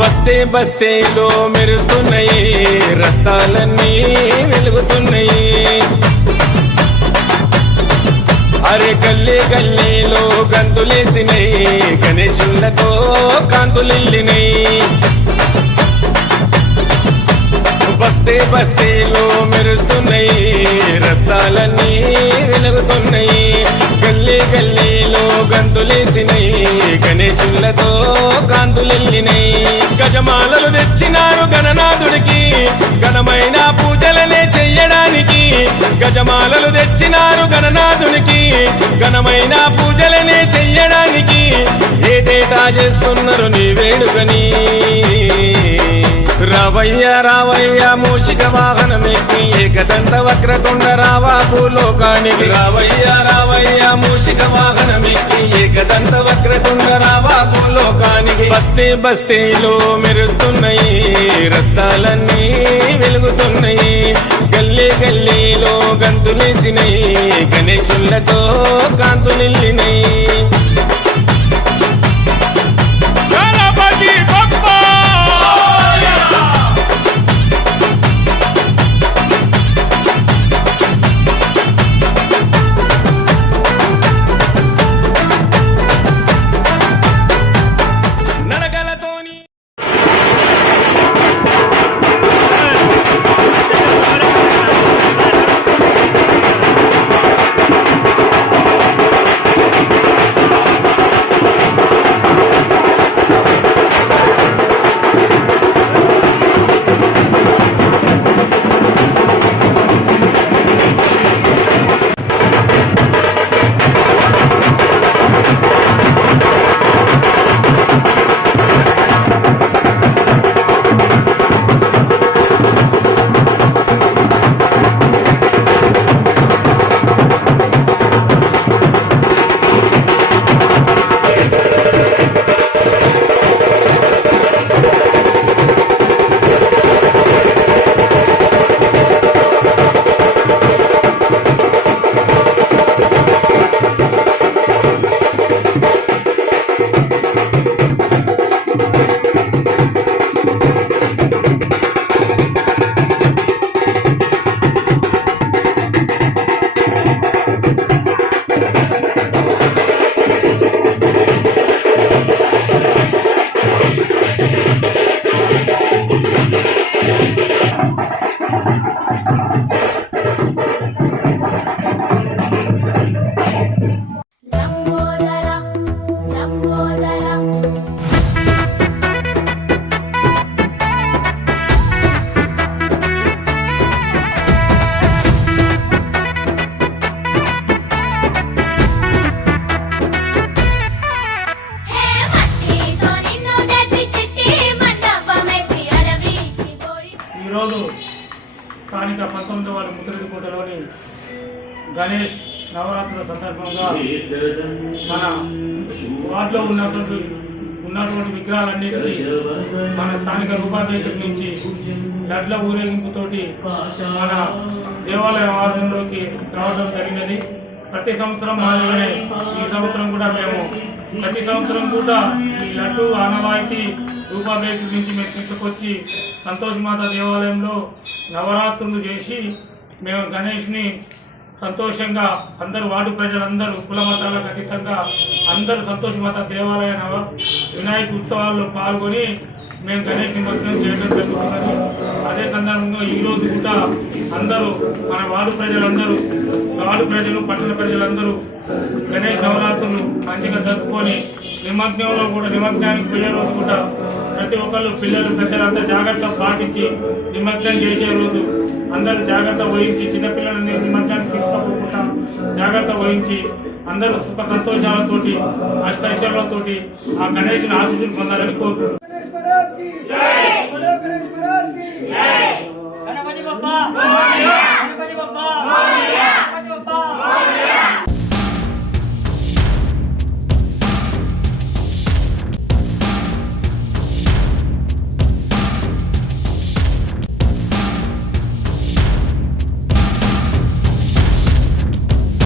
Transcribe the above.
బస్తే బస్తేలో మెరుస్తున్నాయి. రస్తాలన్నీ వెలుగుతున్నాయి. అరే గల్లీ గల్లీలో గంతులేసినాయి. గణేశులతో కాంతులిల్లినాయి. బస్తే బస్తీలో మెరుస్తున్నాయి. రస్తాలన్నీ వెలుగుతున్నాయి. గల్లీ గల్లీ గంతులేసినాయి గణేశులతో కాంతులెల్లినై. గజమాలలు తెచ్చినారు గణనాథుడికి ఘనమైన పూజలనే చెయ్యడానికి. గజమాలలు తెచ్చినారు గణనాథునికి ఘనమైన పూజలనే చెయ్యడానికి. ఏటేటా చేస్తున్నారు నీ వేడుకని? రావయ్య రావయ్య మూషిక వాహనమెక్కి ఏకదంత వక్రతుండ రావా భూలోకానికి రావయ్య రావయ్య మూషిక వాహనమెక్కి ఏకదంత వక్రతుండ రావా భూలోకానికి బస్తీ బస్తీలు మెరుస్తున్నాయి రస్తాలన్నీ వెలుగుతున్నాయి. గల్లీ గల్లీలో గంతులేసినాయి గణేశులతో కాంతులిల్లినాయి. పంతొమ్మిది వారి ముద్రదికోటలోని గణేష్ నవరాత్రుల సందర్భంగా మన వాటిలో ఉన్నటువంటి ఉన్నటువంటి విగ్రహాలన్నిటినీ మన స్థానిక రూపాబేకర్ నుంచి లడ్ల ఊరేగింపుతోటి మన దేవాలయ ఆవరణలోకి రావడం జరిగినది. ప్రతి సంవత్సరం మాదిరిగానే ఈ సంవత్సరం కూడా మేము ప్రతి సంవత్సరం కూడా ఈ లడ్డు ఆనవాయితీ రూపాబేకర్ నుంచి మేము తీసుకొచ్చి సంతోష్ మాత దేవాలయంలో నవరాత్రులు చేసి మేము గణేష్ని సంతోషంగా అందరూ వార్డు ప్రజలందరూ కుల మతాలకు అతీతంగా అందరూ సంతోషమత దేవాలయ నవ వినాయక ఉత్సవాల్లో పాల్గొని మేము గణేష్ నిమజ్జనం చేయడం జరుగుతున్నది. అదే సందర్భంగా ఈరోజు కూడా అందరూ మన వార్డు ప్రజలందరూ వార్డు ప్రజలు పట్టణ ప్రజలందరూ గణేష్ నవరాత్రులు మంచిగా జరుపుకొని నిమగ్నంలో కూడా నిమగ్నానికి పోయే రోజు కూడా ప్రతి ఒక్కరు పిల్లలు పెద్దలంతా జాగ్రత్త పాటించి నిమజ్జనం చేసే రోజు అందరు జాగ్రత్త వహించి చిన్నపిల్లలని నిమజ్జనానికి తీసుకోకుండా జాగ్రత్త వహించి అందరూ సుఖ సంతోషాలతోటి అష్టైశ్వర్యాలతోటి ఆ గణేషుని ఆశీస్సులు పొందాలని కోరుకుంటున్నాను